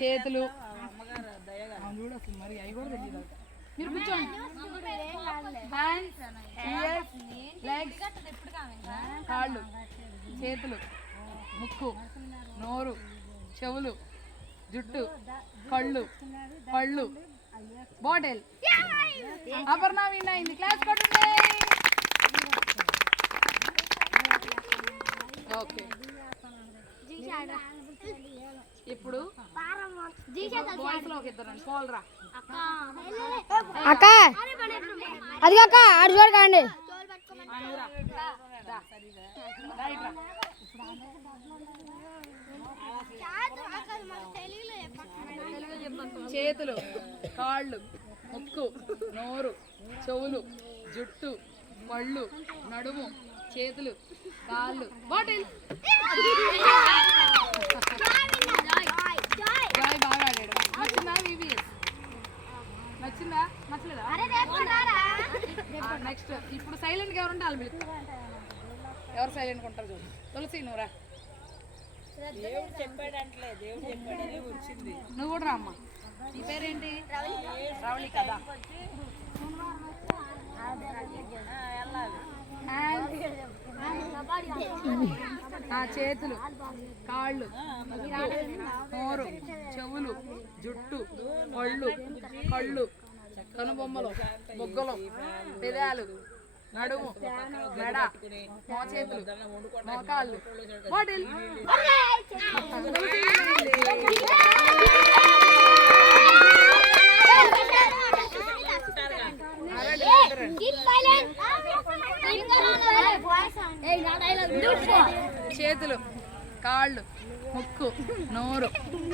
చేతులు మరి అవి కూడా తెలియదు. మీరు కూర్చోండి. హ్యాండ్స్, ఇయర్స్, లెగ్స్, కాళ్ళు, చేతులు, ముక్కు, నోరు, చెవులు, జుట్టు, కళ్ళు, పళ్ళు, బాటిల్. అపర్ణ విన్ అయింది. క్లాస్ కొట్టండి. ఓకే, ఇప్పుడు బాయ్స్ లో ఒక ఇద్దరు పోలరా. అక్క అది అక్క ఆడు చూడకండి. చేతులు, కాళ్ళు, ముక్కు, నోరు, చెవులు, జుట్టు, పళ్ళు, నడుము, చేతులు, కాళ్ళు, బాటిల్. బాగా ఆడాడు. నచ్చిందా వివిఎస్? నచ్చిందా? నచ్చలేదా? నెక్స్ట్ ఇప్పుడు సైలెంట్గా ఎవరు ఉండాలి? మీరు ఎవరు సైలెంట్గా ఉంటారు చూడు. తులసి నువ్వురా. నువ్వు కూడా రామ్మా. నీ పేరేంటి? రవళి కదా. చేతులు, కాళ్ళు, నోరు, చెవులు, జుట్టు, పళ్ళు, కళ్ళు, కనుబొమ్మలు, బొగ్గలు, పెదాలు, నడుము, మెడ, మోచేతులు, మోకాళ్ళు, బాటిల్. చేతులు, కాళ్ళు, ముక్కు, నోరు,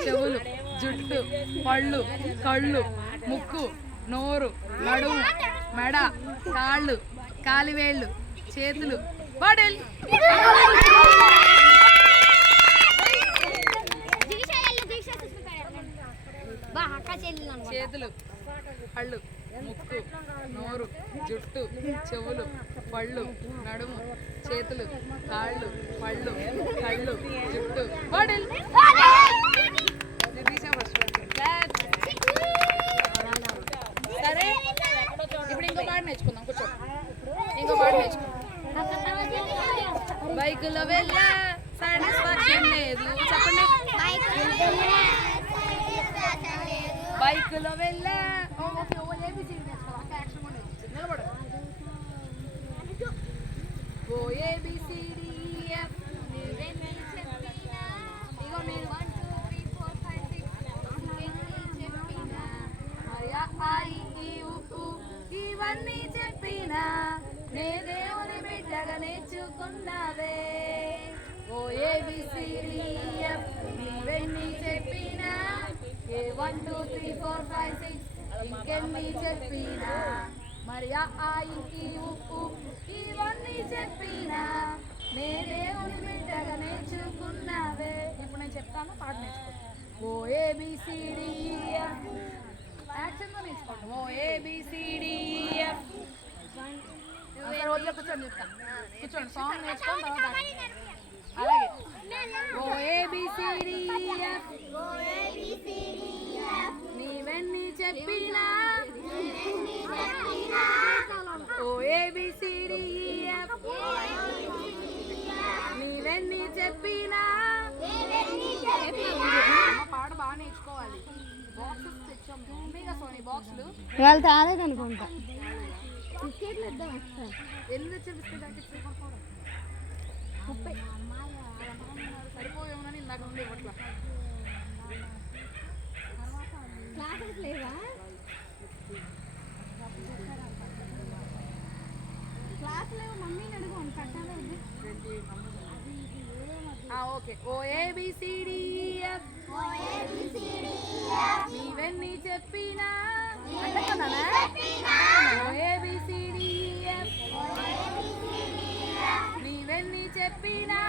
చెవులు, జుట్టు, పళ్ళు, కళ్ళు, ముక్కు, నోరు, నడుము, మెడ, కాళ్ళు, కాలివేళ్ళు, చేతులు, బాటిల్. చేతులు, కళ్ళు, ముక్కు, నోరు, జుట్టు, చెవులు, పళ్ళు, నడుము, చేతులు, కాళ్ళు, పళ్ళు, కళ్ళు, జుట్టు, బాటిల్. సరే, ఇప్పుడు ఇంకో పాట నేర్చుకుందాం. కూర్చో. ఇంకో పాట నేర్చుకుందాం. బైకులో వెళ్ళా సాటిస్ఫాక్షన్ లేదు. చెప్పండి. బైకులో వెళ్ళా. ఇవన్నీ చెప్పినా నే దేవుని బిడ్డగా నేర్చుకున్నావే. ఓ ఏబిసిడిఎఫ్ నీవెన్ని చెప్పినా, ఏ 1 2 3 4 5 6 ఇంకెన్ని చెప్పినా, మరి ఇవన్నీ చెప్పినా నే దేవుని బిడ్డగా నేర్చుకున్నావే. ఇప్పుడు నేను చెప్తాను, పాట నేర్చుకో. ఓ ఏబిసిడిఎఫ్ యాక్షన్తో నేర్చుకోండి. ఓ ఏబిసిడిఎఫ్. రోజులో కూర్చొని చెప్తా. కూర్చోండి. సాంగ్ నేర్చుకోండి తర్వాత. అలాగే. ఓ ఏబిసిడిఎఫ్ నీవెన్ని చెప్పినా, ఓ ఏబిసిడిఎఫ్ నీవెన్ని చెప్పినా. పాట బాగా నేర్చుకోవాలి. బాక్సెస్ తెచ్చాం సోనీ. బాక్సులు వాళ్ళు తాలేదనుకుంటా. ఎన్ని తెచ్చారు బిస్కెట్ అంటే? 30 సరిపోయేమోనని ఇందాక నుండి ఇవ్వట్లా. క్లాసెస్ లేవా? క్లాస్ లేవు. మమ్మీని అడుగు. ఓకే. ఓ ఏబిసిడిఎఫ్ నీవెన్ని చెప్పినా, ఓ ఏబిసిడిఎఫ్ నీవెన్ని చెప్పినా